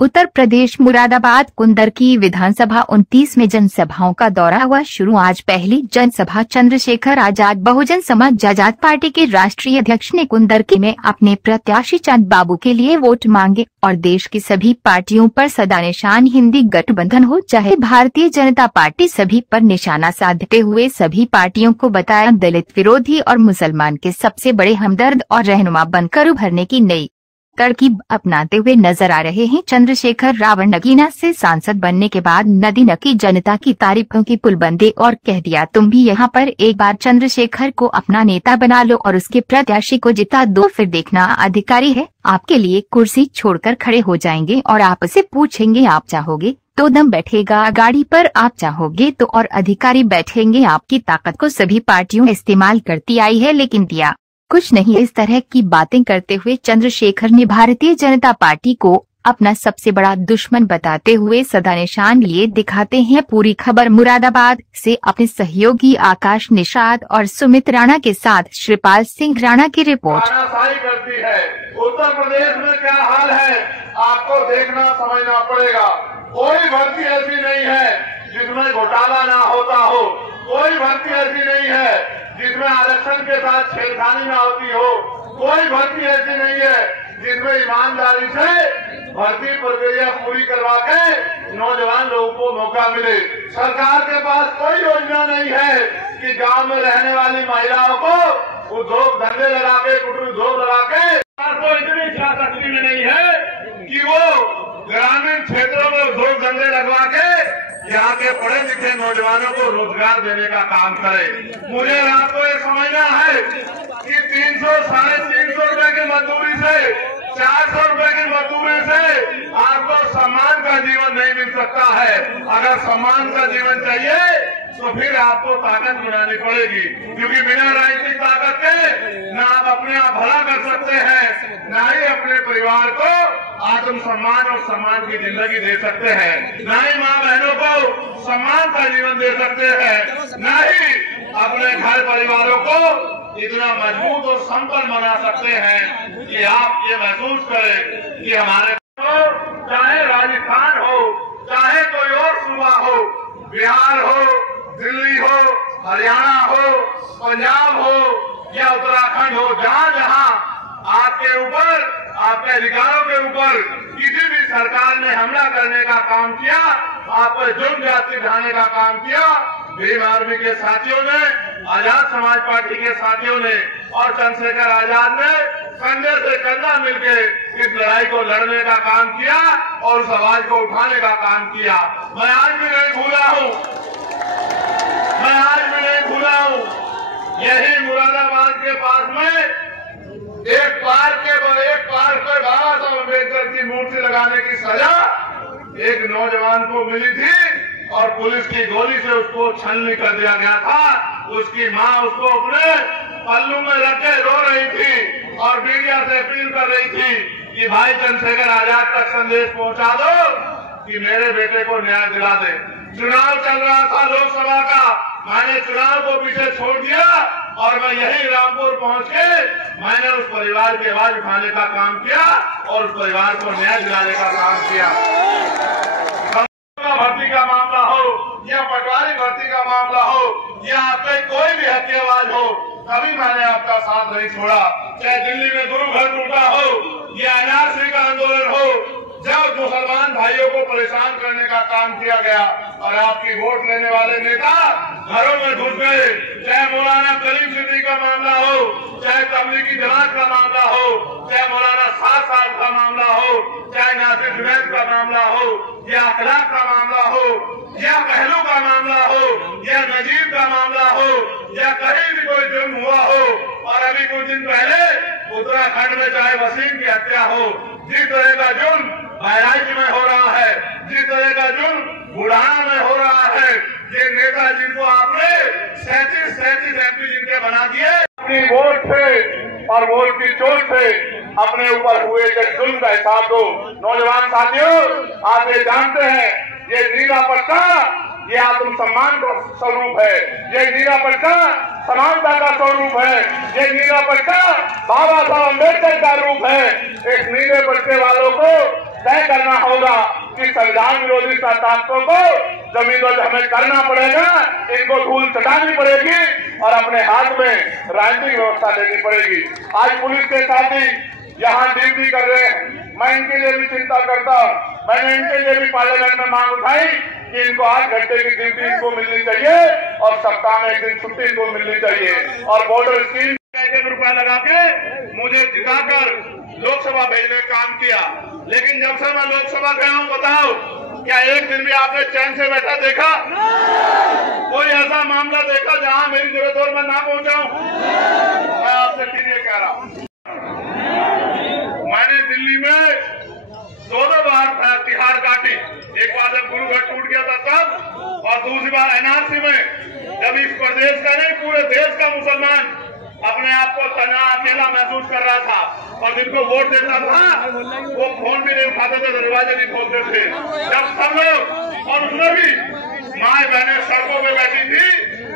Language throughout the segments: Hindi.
उत्तर प्रदेश मुरादाबाद कुंदर की विधानसभा 29 में जनसभाओं का दौरा हुआ शुरू। आज पहली जनसभा चंद्रशेखर आजाद बहुजन समाज आजाद पार्टी के राष्ट्रीय अध्यक्ष ने कुंदर में अपने प्रत्याशी चंद बाबू के लिए वोट मांगे और देश की सभी पार्टियों पर सदा निशान हिंदी गठबंधन हो चाहे भारतीय जनता पार्टी सभी पर निशाना साधते हुए सभी पार्टियों को बताया दलित विरोधी और मुसलमान के सबसे बड़े हमदर्द और रहनुमा बनकर उभरने की नई तरकीब अपनाते हुए नजर आ रहे हैं। चंद्रशेखर रावण नगीना से सांसद बनने के बाद नदीना की जनता की तारीफों की पुलबंदी और कह दिया तुम भी यहाँ पर एक बार चंद्रशेखर को अपना नेता बना लो और उसके प्रत्याशी को जिता दो, फिर देखना अधिकारी है आपके लिए कुर्सी छोड़कर खड़े हो जाएंगे और आपसे पूछेंगे आप चाहोगे तो दम बैठेगा गाड़ी पर, आप चाहोगे तो और अधिकारी बैठेंगे। आपकी ताकत को सभी पार्टियों इस्तेमाल करती आई है लेकिन दिया कुछ नहीं। इस तरह की बातें करते हुए चंद्रशेखर ने भारतीय जनता पार्टी को अपना सबसे बड़ा दुश्मन बताते हुए सदा निशान लिए दिखाते हैं। पूरी खबर मुरादाबाद से अपने सहयोगी आकाश निषाद और सुमित राणा के साथ श्रीपाल सिंह राणा की रिपोर्ट। करती है उत्तर प्रदेश में क्या हाल है आपको देखना समझना पड़ेगा। कोई भर्ती ऐसी नहीं है जिसमें घोटाला ना होता हो, कोई भर्ती ऐसी नहीं है जिसमें आरक्षण के साथ छेड़खानी ना होती हो, कोई भर्ती ऐसी नहीं है जिसमें ईमानदारी से भर्ती प्रक्रिया पूरी करवा के नौजवान लोगों को मौका मिले। सरकार के पास कोई योजना नहीं है कि गांव में रहने वाली महिलाओं को उद्योग धंधे लगा के कुटीर उद्योग लगा के तो इतनी इच्छाशक्ति में नहीं है कि वो ग्रामीण क्षेत्रों में उद्योग धंधे लगवा के यहाँ के पढ़े लिखे नौजवानों को रोजगार देने का काम करे। मुझे आपको ये समझना है कि 300 साढ़े 300 रुपए की मजदूरी से 400 रुपए की मजदूरी से आपको सम्मान का जीवन नहीं मिल सकता है। अगर सम्मान का जीवन चाहिए तो फिर आपको ताकत बनानी पड़ेगी, क्योंकि बिना राजनीतिक ताकत के न आप अपने आप भला कर सकते हैं, न ही अपने परिवार को आत्मसम्मान और सम्मान की जिंदगी दे सकते हैं, न ही माँ बहनों को सम्मान का जीवन दे सकते हैं, न ही अपने घर परिवारों को इतना मजबूत और संपन्न बना सकते हैं कि आप ये महसूस करें कि हमारे चाहे राजस्थान हो, चाहे कोई और सूबा हो, बिहार हो, दिल्ली हो, हरियाणा हो, पंजाब हो या उत्तराखंड हो, जहाँ जहाँ आपके ऊपर आपके अधिकारों के ऊपर किसी भी सरकार ने हमला करने का काम किया, आप पर जुर्म जाति ढाने का काम किया, भीम आर्मी के साथियों ने, आजाद समाज पार्टी के साथियों ने और चंद्रशेखर आजाद ने कंधे से कंधा मिलकर इस लड़ाई को लड़ने का काम किया और उस आवाज को उठाने का काम किया। मैं आज भी नहीं भूला हूँ, मैं आज भी नहीं भूला हूँ। यही मुरादाबाद के पास में एक पार्क पर बाबा साहब अम्बेडकर की मूर्ति लगाने की सजा एक नौजवान को मिली थी और पुलिस की गोली से उसको छलनी कर दिया गया था। उसकी माँ उसको अपने पल्लू में रख के रो रही थी और मीडिया से अपील कर रही थी कि भाई चंद्रशेखर आजाद तक संदेश पहुंचा दो कि मेरे बेटे को न्याय दिला दे। चुनाव चल रहा था लोकसभा का, मैंने चुनाव को पीछे छोड़ दिया और मैं यही रामपुर पहुंच के मैंने उस परिवार की आवाज उठाने का काम किया और उस परिवार को न्याय दिलाने का काम किया। भर्ती का मामला हो या पटवारी भर्ती का मामला हो या आपके कोई भी हक की आवाज हो, कभी मैंने आपका साथ नहीं छोड़ा। चाहे दिल्ली में गुरु घर टूटा हो या एनआरसी का आंदोलन हो, जब मुसलमान भाइयों को परेशान करने का काम किया गया और आपकी वोट लेने वाले नेता घरों में घुस गए, चाहे मौलाना कलीम सिद्दीकी का मामला हो, चाहे तबलीगी जमात का मामला हो, चाहे मौलाना सात साहब का मामला हो, चाहे नासिर जुनैद का मामला हो, या अखलाक का मामला हो, या पहलू का मामला हो, या नजीब का मामला हो, या कहीं भी कोई जुर्म हुआ हो। और अभी कुछ दिन पहले उत्तराखंड में चाहे वसीम की हत्या हो, जिस तरह का जुर्म बहराइच में हो रहा है, जिस तरह का जुर्म बुढ़ाना में हो रहा है, ये नेता जिनको आपने 37 एमपी जिनके बना दिए, अपनी वोट से और वोट की चोट से अपने ऊपर हुए जुर्म का हिसाब दो। नौजवान साथियों, आप ये जानते हैं ये नीला पट्टा ये आत्मसम्मान का स्वरूप है, ये नीला पट्टा समानता का स्वरूप है, ये नीला पट्टा बाबा साहब अम्बेडकर का रूप है। इस नीले पट्टे वालों को तय करना होगा कि संविधान विरोधी ताकतों को जमींदोज हमें करना पड़ेगा, इनको धूल चटानी पड़ेगी और अपने हाथ में राजनीतिक व्यवस्था लेनी पड़ेगी। आज पुलिस के साथी यहाँ ड्यूटी कर रहे हैं, मैं इनके लिए भी चिंता करता हूँ। मैंने इनके लिए भी पार्लियामेंट में मांग उठाई कि इनको 8 घंटे की ड्यूटी इनको मिलनी चाहिए और सप्ताह में 1 दिन छुट्टी इनको मिलनी चाहिए। और बॉर्डर स्कीम 1 रुपया लगा के मुझे जिताकर लोकसभा भेजने का काम किया, लेकिन जब से मैं लोकसभा गया हूँ, बताओ क्या एक दिन भी आपने चैन से बैठा देखा? कोई ऐसा मामला देखा जहाँ मेरी जरूरत और मैं ना पहुंचाऊं? मैं आपसे फिर ये कह रहा हूँ, मैंने दिल्ली में 2 बार तिहाड़ काटी। एक बार जब गुरुघर टूट गया था तब, और दूसरी बार एनआरसी में, जब इस प्रदेश का नहीं पूरे देश का मुसलमान अपने आप को तना अकेला महसूस कर रहा था और जिनको वोट देता था वो फोन भी नहीं उठाते थे, दरवाजे नहीं खोलते थे। जब सब लोग और उसमें भी माए बहनें सड़कों में बैठी थी,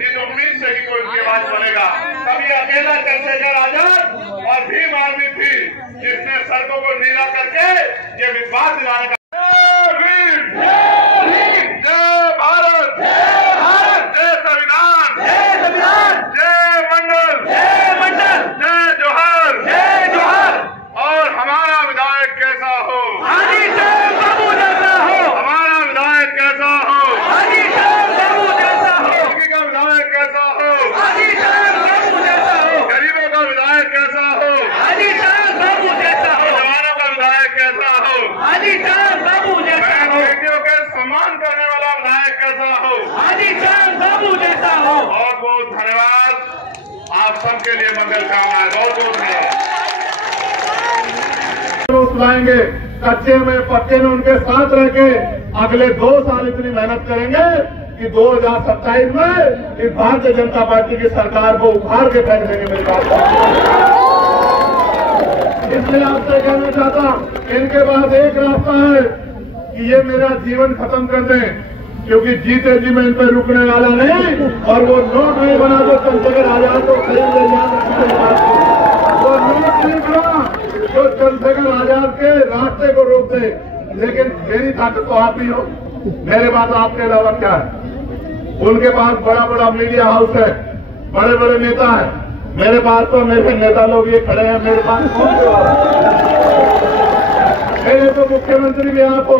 इस उम्मीद से कि कोई उनकी आवाज बनेगा, तभी अकेला चंद्रशेखर आजाद और भीम आर्मी थी जिसने सड़कों को नीला करके ये विश्वास दिलाने का सबके लिए मंगल कामना है। बहुत बहुत धन्यवाद। लाएंगे कच्चे में पक्के में उनके साथ रह के अगले 2 साल इतनी मेहनत करेंगे कि 2027 में इस भारतीय जनता पार्टी की सरकार को उखाड़ के फेंक देंगे। मेरी बात इसलिए आपसे कहना चाहता, इनके पास एक रास्ता है कि ये मेरा जीवन खत्म कर दें, क्योंकि जीते जी मैं इन पर रुकने वाला नहीं। और वो नोट नहीं बना दो चंद्रशेखर आजाद को खरीद ले, वो नोट नहीं बना जो चंद्रशेखर आजाद के रास्ते को रोक दे। लेकिन मेरी ताकत तो आप ही हो, मेरे पास आपके अलावा क्या है? उनके पास बड़ा बड़ा मीडिया हाउस है, बड़े बड़े नेता है, मेरे पास तो मेरे नेता लोग ये खड़े हैं। मेरे पास कौन मेरे तो मुख्यमंत्री भी आप हो,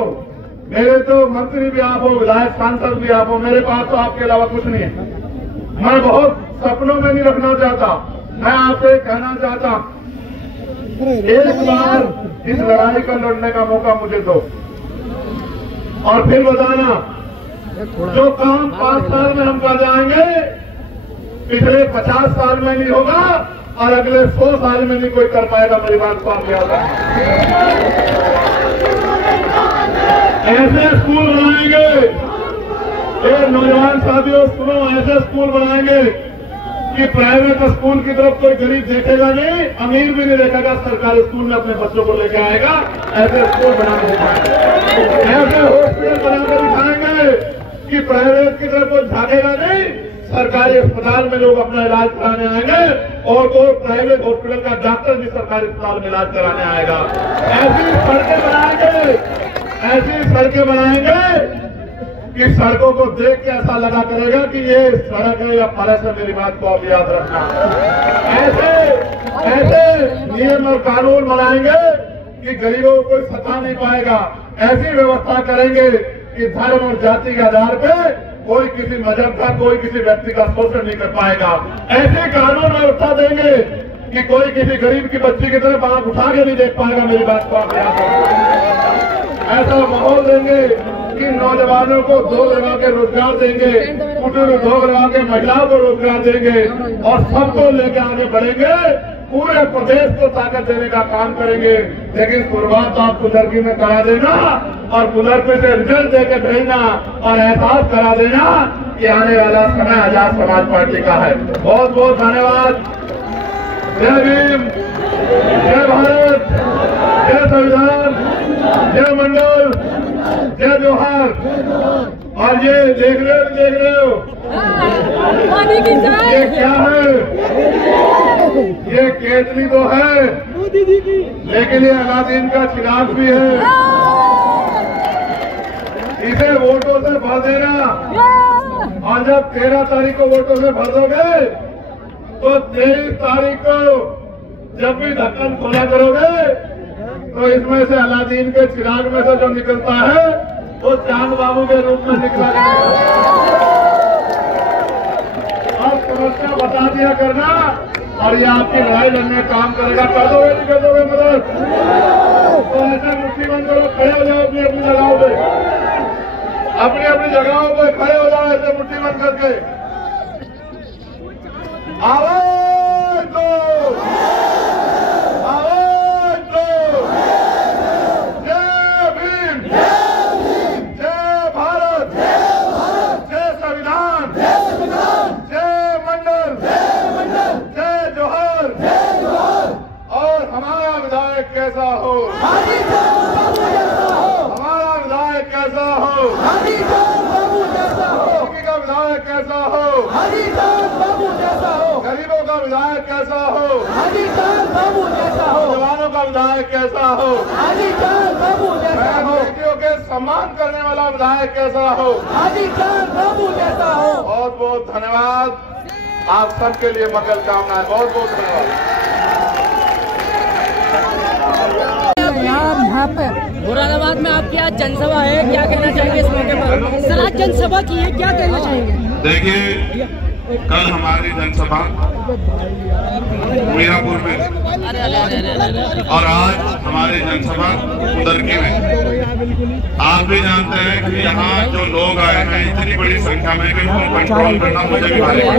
मेरे तो मंत्री भी आप हो, विधायक सांसद भी आप हो, मेरे पास तो आपके अलावा कुछ नहीं है। मैं बहुत सपनों में नहीं रखना चाहता, मैं आपसे कहना चाहता, एक बार इस लड़ाई का लड़ने का मौका मुझे दो और फिर बताना जो काम 5 साल में हम कर जाएंगे पिछले 50 साल में नहीं होगा और अगले 100 साल में नहीं कोई कर पाएगा। मेरी बात को आप याद रखें। ऐसे स्कूल बनाएंगे, ये नौजवान साथियों सुनो, ऐसे स्कूल बनाएंगे कि प्राइवेट स्कूल की तरफ कोई गरीब देखेगा नहीं, अमीर भी नहीं देखेगा, सरकारी स्कूल में अपने बच्चों को लेके आएगा। ऐसे स्कूल बना के दिखाएंगे, ऐसे हॉस्पिटल बनाकर दिखाएंगे कि प्राइवेट की तरफ कोई झाकेगा नहीं, सरकारी अस्पताल में लोग अपना इलाज कराने आएंगे और तो प्राइवेट हॉस्पिटल का डॉक्टर भी सरकारी अस्पताल में इलाज कराने आएगा। ऐसी सड़कें बनाएंगे, ऐसी सड़कें बनाएंगे कि सड़कों को देख के ऐसा लगा करेगा कि ये सड़क है या फलस है। मेरी बात को आप याद रखना। ऐसे नियम और कानून बनाएंगे कि गरीबों को कोई सता नहीं पाएगा। ऐसी व्यवस्था करेंगे कि धर्म और जाति के आधार पे कोई किसी मजहब का, कोई किसी व्यक्ति का शोषण नहीं कर पाएगा। ऐसे कानून व्यवस्था देंगे कि कोई किसी गरीब की बच्ची की तरफ आंख उठा के नहीं देख पाएगा। मेरी बात को आप याद रखना। ऐसा माहौल देंगे कि नौजवानों को 2 लगा के रोजगार देंगे, कुटीर उद्योग लगा के महिलाओं को रोजगार देंगे और सबको लेकर आगे बढ़ेंगे। पूरे प्रदेश को ताकत देने का काम करेंगे। लेकिन शुरुआत आप कुदरती में करा देना और कुदरती से रिजल्ट देकर भेजना और एहसास करा देना कि आने वाला समय आजाद समाज पार्टी का है। बहुत बहुत धन्यवाद। जय भीम, जय भारत, जय संविधान, जय मंडल, जय जोहार। और ये देख रहे हो ये क्या है? ये केतली तो है मोदी जी की, लेकिन ये अलादीन का चिराग भी है। इसे वोटों से भर देना, और जब 13 तारीख को वोटों से भर दोगे तो 23 तारीख को जब भी ढक्कन खोला करोगे तो इसमें से अलादीन के चिराग में से जो निकलता है वो चांद बाबू के रूप में निकला करेगा। और समस्या बता दिया करना, और ये आपकी लड़ाई लड़ने काम करेगा। कर दोगे नहीं कर दोगे मदद? तो ऐसे मुट्ठी बंद करो, खड़े हो जाओ अपनी अपनी जगहों पे, अपनी अपनी जगहों पे खड़े हो जाओ ऐसे मुट्ठी बंद करके। आवाज दो, आवाज दो। जय भीम, जय भारत, जय संविधान, जय मंडल, जय जोहर। और हमारा विधायक कैसा हो, हमारा विधायक कैसा हो, का विधायक कैसा हो, गरीबों का विधायक कैसा हो, जवानों का विधायक कैसा हो, बेटियों के सम्मान करने वाला विधायक कैसा हो। बहुत बहुत धन्यवाद, आप सबके लिए मंगल कामनाएं। बहुत बहुत धन्यवाद। यहाँ पे मुरादाबाद में आपकी आज जनसभा है, क्या कहना चाहेंगे इस मौके पर? सर आज जनसभा की है, क्या कहना चाहेंगे? देखिए, कल हमारी जनसभा मीरापुर में और आज हमारी जनसभा कुंदरकी में। आप भी जानते हैं कि यहाँ जो लोग आए हैं इतनी बड़ी संख्या में कि उनको कंट्रोल करना मुझे भी भारी पड़ा।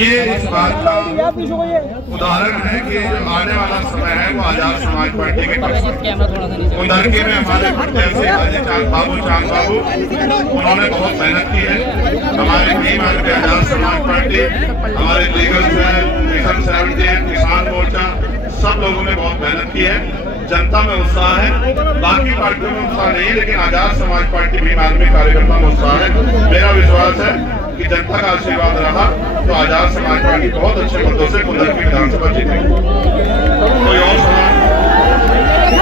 ये इस बात का उदाहरण है कि जो आने वाला समय है वो आजाद समाज पार्टी के पक्ष में। कुंदरकी में हमारे प्रत्याशी चांद बाबू उन्होंने बहुत मेहनत की है। हमारे टीम आजाद समाज पार्टी, हमारे लीगल सेल, मिशन 17, किसान मोर्चा, सब लोगों ने बहुत मेहनत की है। जनता में उत्साह है, बाकी पार्टियों में उत्साह नहीं है, लेकिन आजाद समाज पार्टी भीम आर्मी कार्यकर्ता में उत्साह है। मेरा विश्वास है कि जनता का आशीर्वाद रहा तो आजाद समाज पार्टी बहुत अच्छे मतों से कुंदरकी विधानसभा जीतेगी। कोई और सवाल?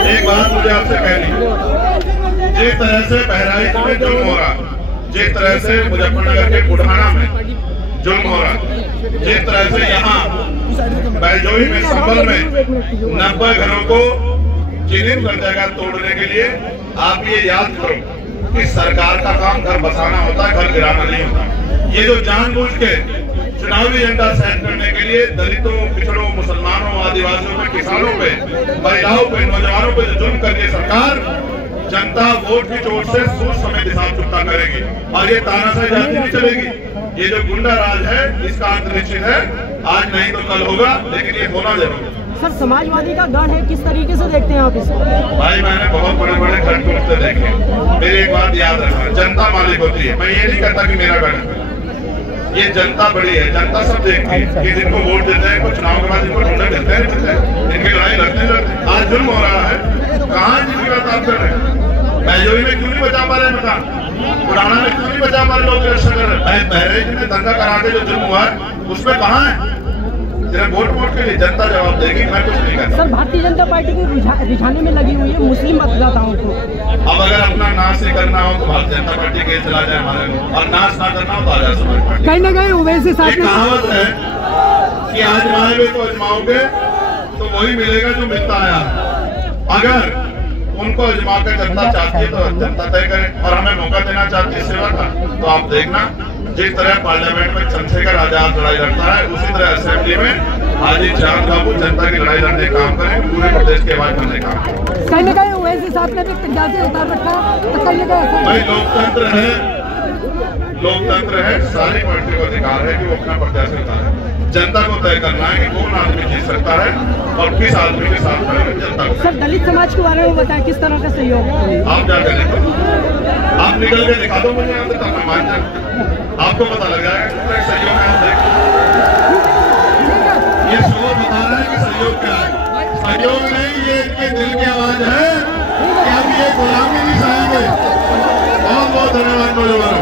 एक बात मुझे आपसे कहनी, जिस तरह से बहराइच में जुल्म हो रहा, जिस तरह से मुजफ्फरनगर के बुढ़ाना में जुल्म हो रहा, जिस तरह से यहाँ बैजोई में संभल में 90 घरों को चिन्हित कर देगा तोड़ने के लिए, आप ये याद करो कि सरकार का काम घर बसाना होता है, घर गिराना नहीं होता। ये जो जानबूझ के चुनावी एजेंडा सेट करने के लिए दलितों, पिछड़ों, मुसलमानों, आदिवासियों पे, किसानों पे, महिलाओं पे, नौजवानों पे जुल्म कर रही सरकार, जनता वोट की चोट से सूझ समेत हिसाब चुकता करेगी और ये तानाशाही जाती नहीं चलेगी। ये जो गुंडा राज है इसका अंत निश्चित है, आज नहीं तो कल होगा, लेकिन ये होना जरूर है। सर समाजवादी का गढ़ है, किस तरीके से देखते हैं आप इसे? भाई मैंने बहुत बड़े बड़े गढ़ टूटते देखे। मेरी एक बात याद रखना, जनता मालिक होती है। मैं ये नहीं कहता कि मेरा गढ़ है, ये जनता बड़ी है, जनता सब देखती है कि जिनको वोट देते हैं, कुछ चुनाव के बाद जिनको ढूंढे देते हैं, इनकी लड़ाई लड़ते। आज जुल्म हो रहा है, कहाँ जिनकी बात आप कर रहे हैं? बैजोई में क्यों नहीं बचा पा रहे मकान, पुराना में क्यों नहीं बचा पा रहे लोग रक्षा कर रहे हैं? बहराइच में दंगा करा के जो जुल्म हुआ है उसमें कहाँ है? सिर्फ वोट के लिए जनता जवाब देगी, मैं कुछ नहीं कहता। सर भारतीय जनता पार्टी को रिझाने में लगी हुई है मुस्लिम मतदाताओं को। अब अगर अपना नाश ही करना हो तो भारतीय जनता पार्टी के चला जाए हमारे में, और नाश ना करना हो तो आजाद समाज पार्टी। कहीं न कहीं वैसे कहावत है कि आजमाओगे तो आजमाओगे तो वही मिलेगा जो मिलता आया। अगर उनको आजमा कर जनता चाहती है तो जनता तय करे, और हमें मौका देना चाहती है सेवा का, तो आप देखना जिस तरह पार्लियामेंट में चंद्रशेखर आजाद लड़ाई लड़ता है, उसी तरह असेंबली में हाजी चांद बाबू जनता की लड़ाई लड़ने काम करें, पूरे प्रदेश की आवाज बनने काम करें। कहीं न कहीं वैसे साहब ने भी पंजाब से उतार रखा, तो कहीं न कहीं भाई लोकतंत्र है, लोकतंत्र है, सारी पार्टियों का अधिकार है कि वो अपना प्रत्याशी उतारे। जनता को तय करना है कि कौन आदमी जीत सकता है और किस आदमी के साथ खड़े हैं जनता को। सर दलित समाज के बारे में बताएं, किस तरह का सहयोग? आप जाकर देखो, आप निकल के दिखा दो मुझे, यहाँ तक मैं मान जाऊँ, आपको पता लग जाएगा कितना सहयोग है। आप देखो, ये शोर बता रहा है कि सहयोग क्या है। सहयोग नहीं, ये इनके दिल की आवाज है कि हम ये गुलामी नहीं सहेंगे। बहुत बहुत धन्यवाद नौजवान।